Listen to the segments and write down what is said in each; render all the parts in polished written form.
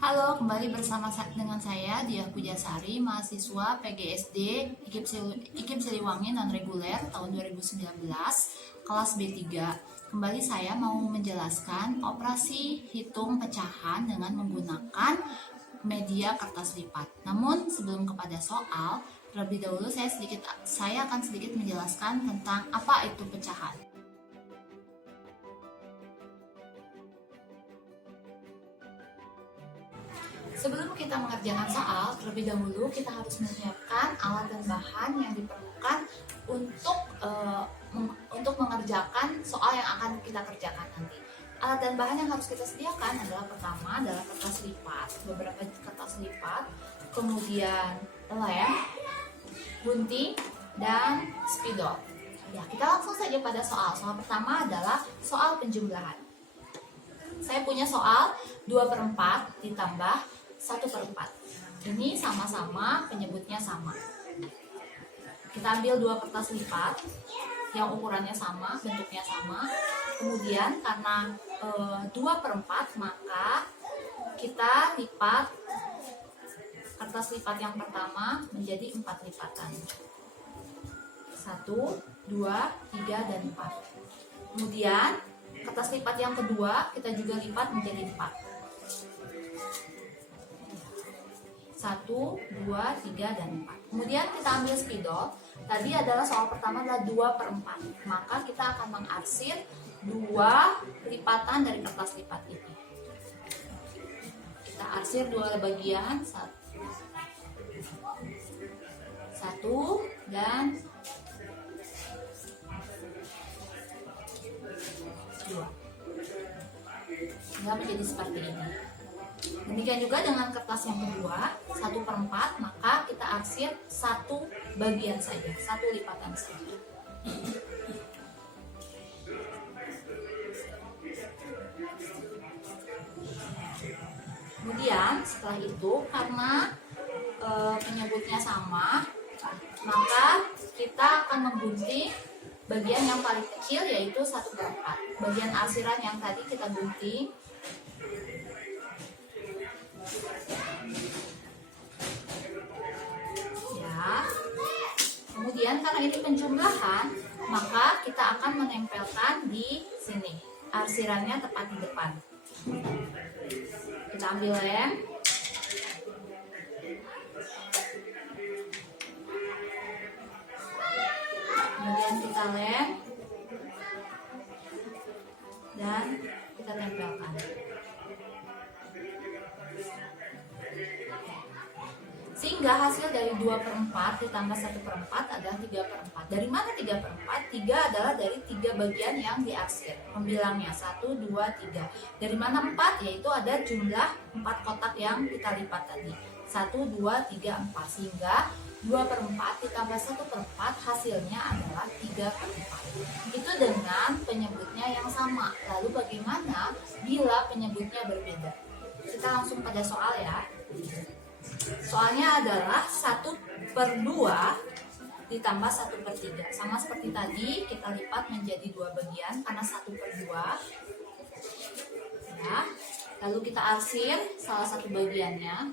Halo, kembali dengan saya Diah Pujasari, mahasiswa PGSD IKIP Siliwangi non-reguler tahun 2019, kelas B3. Kembali saya mau menjelaskan operasi hitung pecahan dengan menggunakan media kertas lipat. Namun sebelum kepada soal, terlebih dahulu saya akan sedikit menjelaskan tentang apa itu pecahan. Sebelum kita mengerjakan soal, terlebih dahulu kita harus menyiapkan alat dan bahan yang diperlukan untuk mengerjakan soal yang akan kita kerjakan nanti. Alat dan bahan yang harus kita sediakan pertama adalah kertas lipat, beberapa kertas lipat, kemudian lem, gunting, dan spidol. Ya, kita langsung saja pada soal. Soal pertama adalah soal penjumlahan. Saya punya soal 2/4 ditambah 1/4. Ini sama-sama penyebutnya sama. Kita ambil 2 kertas lipat yang ukurannya sama, bentuknya sama. Kemudian karena 2/4 maka kita lipat kertas lipat yang pertama menjadi 4 lipatan. 1, 2, 3, dan 4. Kemudian kertas lipat yang kedua kita juga lipat menjadi 4. 1, 2, 3, dan 4. Kemudian kita ambil spidol. Tadi adalah soal pertama adalah 2/4. Maka kita akan mengarsir 2 lipatan dari kertas lipat ini. Kita arsir 2 bagian, 1 dan 2. Sehingga menjadi seperti ini. Demikian juga dengan kertas yang kedua, 1/4, maka kita arsir 1 bagian saja, 1 lipatan saja. Kemudian setelah itu karena penyebutnya sama, maka kita akan menggunting bagian yang paling kecil yaitu 1/4. Bagian arsiran yang tadi kita gunting. Ya. Kemudian karena ini penjumlahan, maka kita akan menempelkan di sini. Arsirannya tepat di depan. Kita ambil lem. Kemudian kita lem dan kita tempelkan. Sehingga hasil dari 2/4 ditambah 1/4 adalah 3/4. Dari mana 3/4? 3 adalah dari 3 bagian yang diarsir. Pembilangnya 1, 2, 3. Dari mana 4? Yaitu ada jumlah 4 kotak yang kita lipat tadi. 1, 2, 3, 4. Sehingga 2/4 ditambah 1/4 hasilnya adalah 3/4. Itu dengan penyebutnya yang sama. Lalu bagaimana bila penyebutnya berbeda? Kita langsung pada soal ya. Soalnya adalah 1/2 ditambah 1/3. Sama seperti tadi, kita lipat menjadi 2 bagian karena 1/2. Ya. Lalu kita arsir salah satu bagiannya.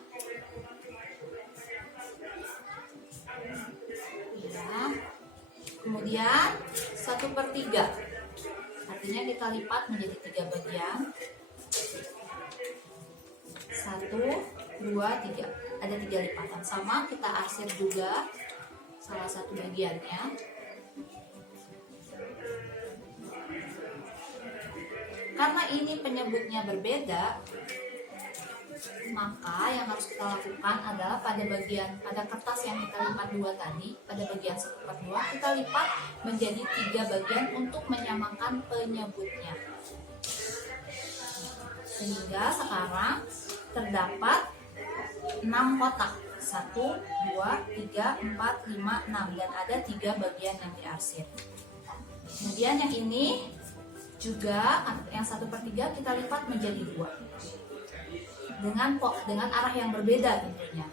Ya. Kemudian 1/3. Artinya kita lipat menjadi 3 bagian. 1, 2, 3. Ada 3 lipatan. Sama kita arsir juga salah satu bagiannya. Karena ini penyebutnya berbeda, maka yang harus kita lakukan adalah pada kertas yang kita lipat 2 tadi, pada bagian 1/2 kita lipat menjadi 3 bagian untuk menyamakan penyebutnya. Sehingga sekarang terdapat 6 kotak. 1, 2, 3, 4, 5, 6. Dan ada 3 bagian yang diarsir. Kemudian yang ini juga, yang 1/3 kita lipat menjadi 2. Dengan arah yang berbeda tentunya.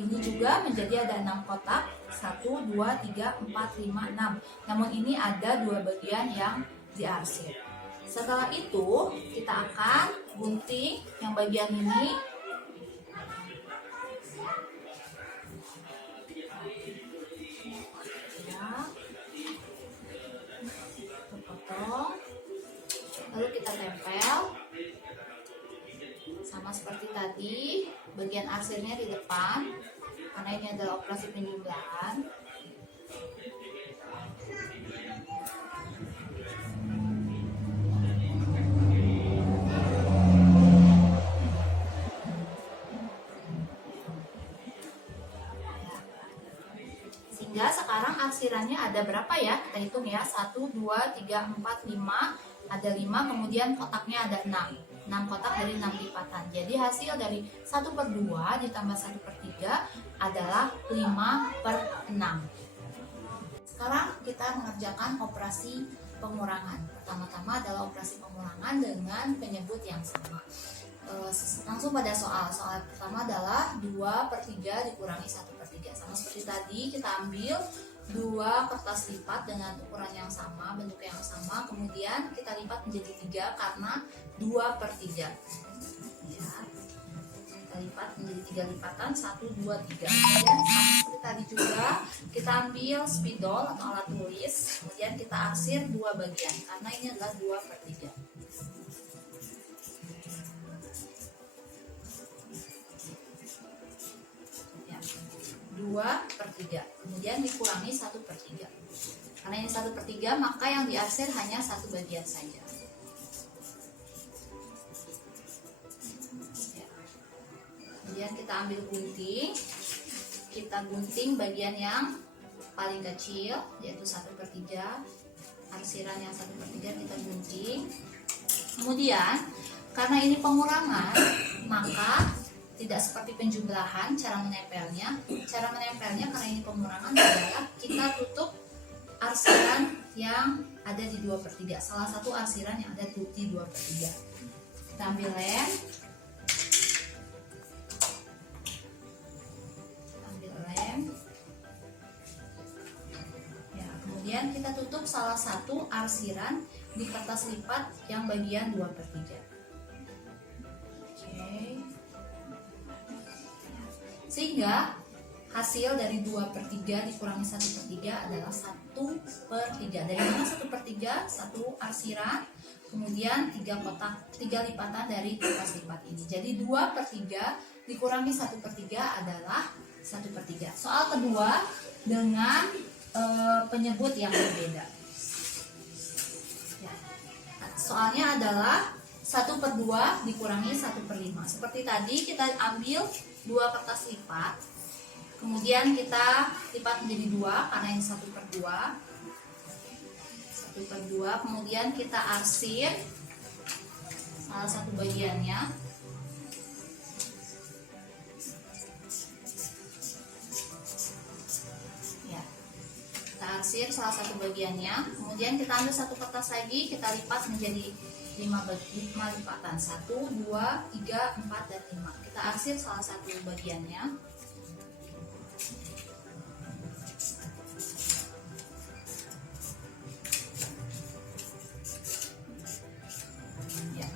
Ini juga menjadi ada 6 kotak. 1, 2, 3, 4, 5, 6. Namun ini ada 2 bagian yang diarsir. Setelah itu kita akan gunting yang bagian ini. Ya. Kita potong. Lalu kita tempel. Sama seperti tadi, bagian arsirnya di depan. Karena ini adalah operasi penjumlahan. Sehingga sekarang arsirannya ada berapa ya? Kita hitung ya. 1, 2, 3, 4, 5. Ada 5, kemudian kotaknya ada 6. 6 kotak dari 6 lipatan. Jadi hasil dari 1/2 ditambah 1/3 adalah 5/6. Sekarang kita mengerjakan operasi pengurangan. Pertama-tama adalah operasi pengurangan dengan penyebut yang sama. Langsung pada soal pertama adalah 2/3 dikurangi 1/3. Sama seperti tadi, kita ambil 2 kertas lipat dengan ukuran yang sama, bentuk yang sama, kemudian kita lipat menjadi 3 karena 2/3 ya. Kita lipat menjadi 3 lipatan, 1, 2, 3. Kemudian sama seperti tadi juga kita ambil spidol atau alat tulis, kemudian kita arsir 2 bagian karena ini adalah 2/3. 2/3, kemudian dikurangi 1/3. Karena ini 1/3, maka yang diarsir hanya 1 bagian saja. Ya. Kemudian kita ambil gunting, kita gunting bagian yang paling kecil, yaitu 1/3. Arsiran yang 1/3 kita gunting. Kemudian, karena ini pengurangan, maka tidak seperti penjumlahan cara menempelnya. Cara menempelnya karena ini pengurangan adalah kita tutup arsiran yang ada di 2/3. Salah satu arsiran yang ada di 2/3. Kita ambil lem. Ya, kemudian kita tutup salah satu arsiran di kertas lipat yang bagian 2/3. Sehingga hasil dari 2/3 dikurangi 1/3 adalah 1/3. Dari mana 1/3? 1 arsiran, kemudian 3 kotak, 3 lipatan dari kertas lipat ini. Jadi 2/3 dikurangi 1/3 adalah 1/3. Soal kedua dengan penyebut yang berbeda. Ya. Soalnya adalah 1/2 dikurangi 1/5. Seperti tadi kita ambil 2 kertas lipat, kemudian kita lipat menjadi 2 karena ini 1/2. 1/2, kemudian kita arsir salah satu bagiannya. Ya, kita arsir salah satu bagiannya, kemudian kita ambil 1 kertas lagi, kita lipat menjadi 5 lipatan, 1, 2, 3, 4, dan 5. Kita arsir salah satu bagiannya. Ya.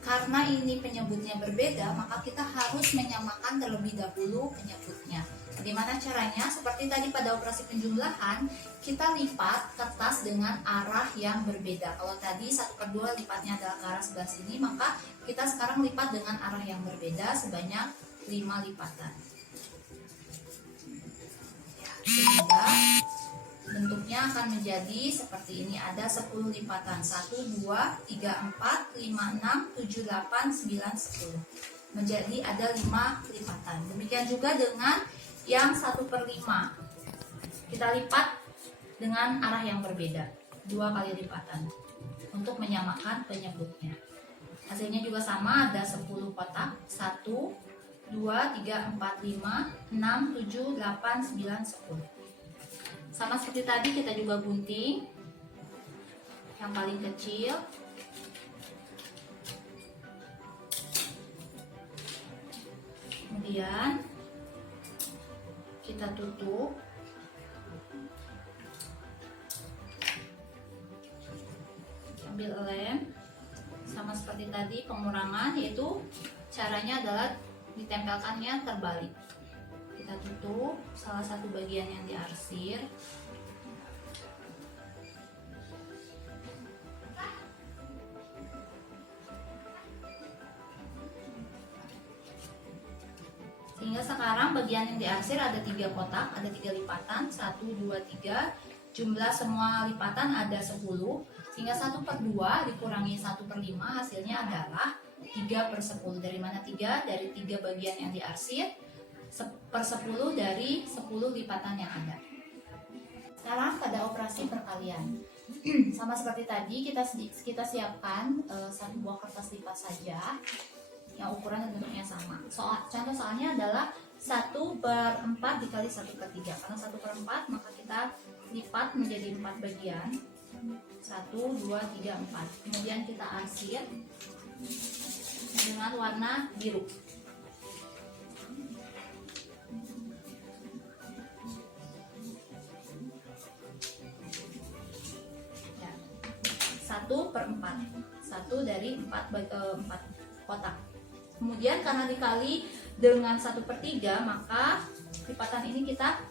Karena ini penyebutnya berbeda, maka kita harus menyamakan terlebih dahulu penyebutnya. Bagaimana caranya? Seperti tadi pada operasi penjumlahan, kita lipat kertas dengan arah yang berbeda. Kalau tadi 1/2 lipatnya adalah ke arah sebelah sini, maka kita sekarang lipat dengan arah yang berbeda sebanyak 5 lipatan. Sehingga bentuknya akan menjadi seperti ini. Ada 10 lipatan. 1, 2, 3, 4, 5, 6, 7, 8, 9, 10. Menjadi ada 5 lipatan. Demikian juga dengan yang 1/5. Kita lipat dengan arah yang berbeda, 2 kali lipatan untuk menyamakan penyebutnya. Hasilnya juga sama, ada 10 kotak. 1, 2, 3, 4, 5, 6, 7, 8, 9, 10. Sama seperti tadi, kita juga gunting yang paling kecil. Kemudian kita tutup. ambil lem, sama seperti tadi pengurangan, yaitu caranya adalah ditempelkannya terbalik. Kita tutup salah satu bagian yang diarsir. Sehingga sekarang bagian yang diarsir ada 3 kotak, ada 3 lipatan, 1, 2, 3. Jumlah semua lipatan ada 10. Sehingga 1/2 dikurangi 1/5 hasilnya adalah 3/10. Dari mana 3? Dari 3 bagian yang diarsir, 1/10 dari 10 lipatan yang ada. Sekarang pada operasi perkalian. Sama seperti tadi, kita siapkan satu buah kertas lipat saja yang ukuran dan bentuknya sama. Contoh soalnya adalah 1/4 dikali 1/3. Karena 1/4 maka kita lipat menjadi 4 bagian. 1, 2, 3, 4. Kemudian kita arsir dengan warna biru. Ya. 1/4. 1 dari 4 kotak. Kemudian karena dikali dengan 1/3 maka lipatan ini kita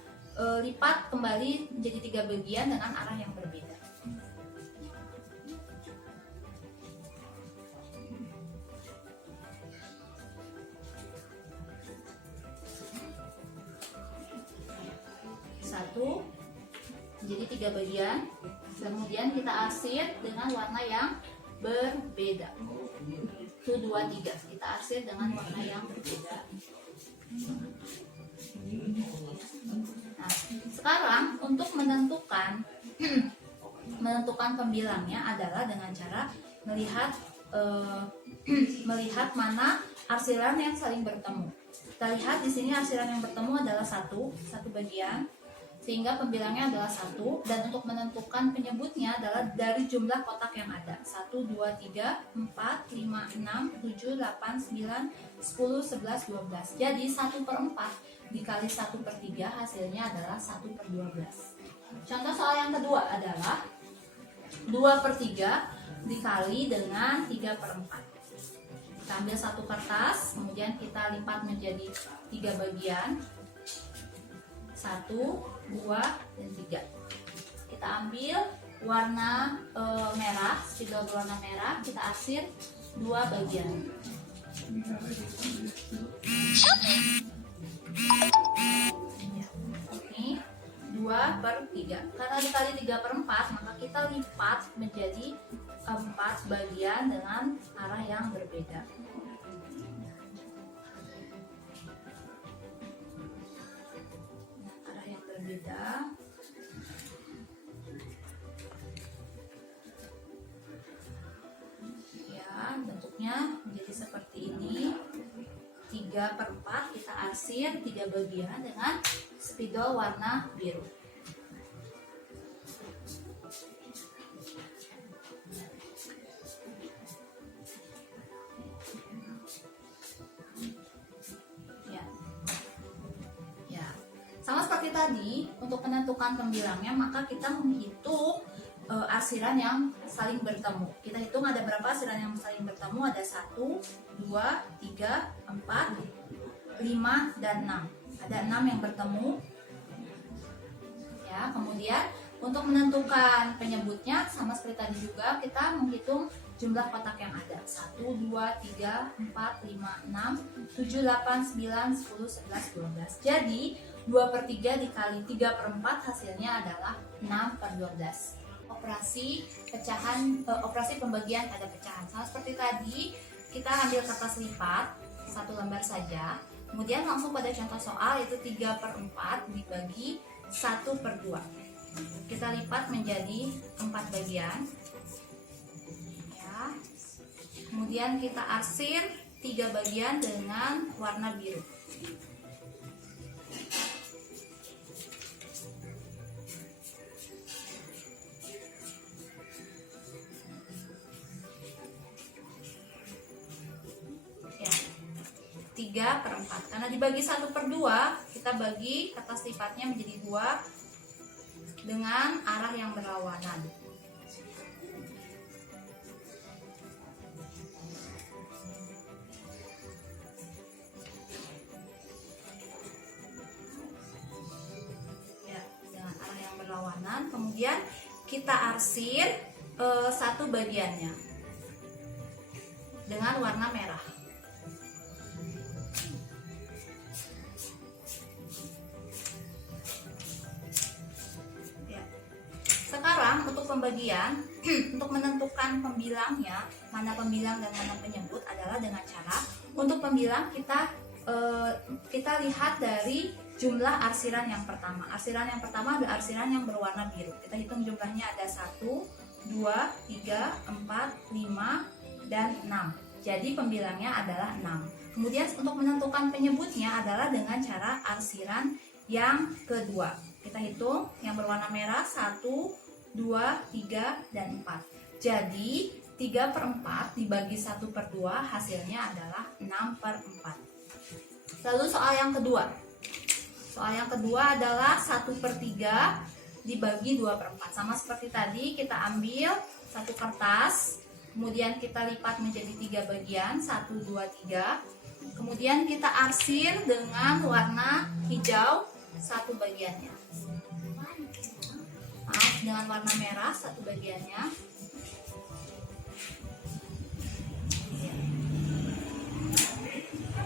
lipat kembali menjadi 3 bagian dengan arah yang berbeda. Satu menjadi 3 bagian, kemudian kita arsir dengan warna yang berbeda. 1, 2, 3. Kita arsir dengan warna yang berbeda. Nah, sekarang untuk menentukan pembilangnya adalah dengan cara melihat mana arsiran yang saling bertemu. Kita lihat di sini arsiran yang bertemu adalah satu bagian, sehingga pembilangnya adalah 1. Dan untuk menentukan penyebutnya adalah dari jumlah kotak yang ada. 1, 2, 3, 4, 5, 6, 7, 8, 9, 10, 11, 12. Jadi 1/4 dikali 1/3 hasilnya adalah 1/12. Contoh soal yang kedua adalah 2/3 dikali dengan 3/4. Kita ambil satu kertas, kemudian kita lipat menjadi 3 bagian. 1, 2, dan 3. Kita ambil warna merah, spidol berwarna merah, kita arsir 2 bagian. Ini 2/3. Karena dikali 3/4 maka kita lipat menjadi 4 bagian dengan arah yang berbeda. Berbeda. Ya, bentuknya menjadi seperti ini. 3/4 kita arsir 3 bagian dengan spidol warna biru. Sama seperti tadi, untuk menentukan pembilangnya maka kita menghitung arsiran yang saling bertemu. Kita hitung ada berapa arsiran yang saling bertemu, ada 1, 2, 3, 4, 5, dan 6. Ada 6 yang bertemu. Ya, kemudian untuk menentukan penyebutnya sama seperti tadi juga kita menghitung jumlah kotak yang ada. 1, 2, 3, 4, 5, 6, 7, 8, 9, 10, 11, 12. Jadi 2/3 dikali 3/4 hasilnya adalah 6/12. Operasi pembagian pada pecahan. Sama seperti tadi, kita ambil kertas lipat 1 lembar saja. Kemudian langsung pada contoh soal, yaitu 3/4 dibagi 1/2. Kita lipat menjadi 4 bagian. Ya. Kemudian kita arsir 3 bagian dengan warna biru. Ya, 3/4. Karena dibagi 1/2, kita bagi kertas lipatnya menjadi 2 dengan arah yang berlawanan. teman-teman. Kemudian kita arsir satu bagiannya dengan warna merah. Sekarang untuk pembagian, untuk menentukan pembilangnya, mana pembilang dan mana penyebut adalah dengan cara untuk pembilang kita lihat dari jumlah arsiran yang pertama. Arsiran yang pertama adalah arsiran yang berwarna biru. Kita hitung jumlahnya ada 1, 2, 3, 4, 5, dan 6. Jadi pembilangnya adalah 6. Kemudian untuk menentukan penyebutnya adalah dengan cara arsiran yang kedua. Kita hitung yang berwarna merah 1, 2, 3, dan 4. Jadi 3/4 dibagi 1/2 hasilnya adalah 6/4. Lalu soal yang kedua. Soal yang kedua adalah 1/3 dibagi 2/4. Sama seperti tadi, kita ambil satu kertas, kemudian kita lipat menjadi 3 bagian, 1, 2, 3. Kemudian kita arsir dengan warna hijau satu bagiannya. Dengan warna merah satu bagiannya.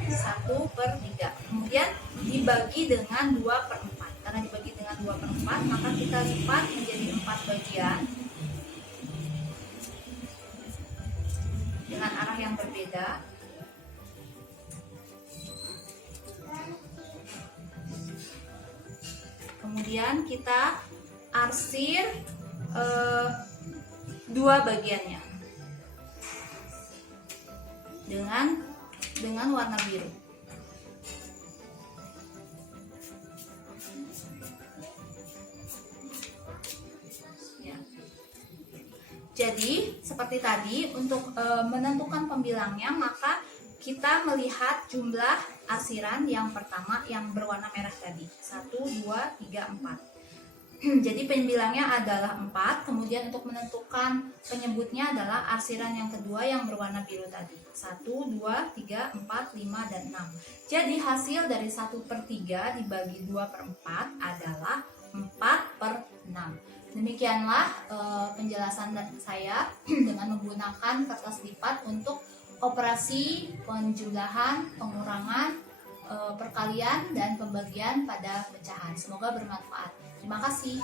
1/3. Kemudian dibagi dengan 2/4. Karena dibagi dengan 2/4, maka kita lipat menjadi 4 bagian dengan arah yang berbeda. Kemudian kita arsir 2 bagiannya dengan warna biru. Ya. Jadi seperti tadi, untuk menentukan pembilangnya maka kita melihat jumlah arsiran yang pertama yang berwarna merah tadi, 1, 2, 3, 4. Jadi pembilangnya adalah 4. Kemudian untuk menentukan penyebutnya adalah arsiran yang kedua yang berwarna biru tadi, 1, 2, 3, 4, 5, dan 6. Jadi hasil dari 1/3 dibagi 2/4 adalah 4/6. Demikianlah penjelasan saya dengan menggunakan kertas lipat untuk operasi penjumlahan, pengurangan, perkalian, dan pembagian pada pecahan. Semoga bermanfaat. Terima kasih.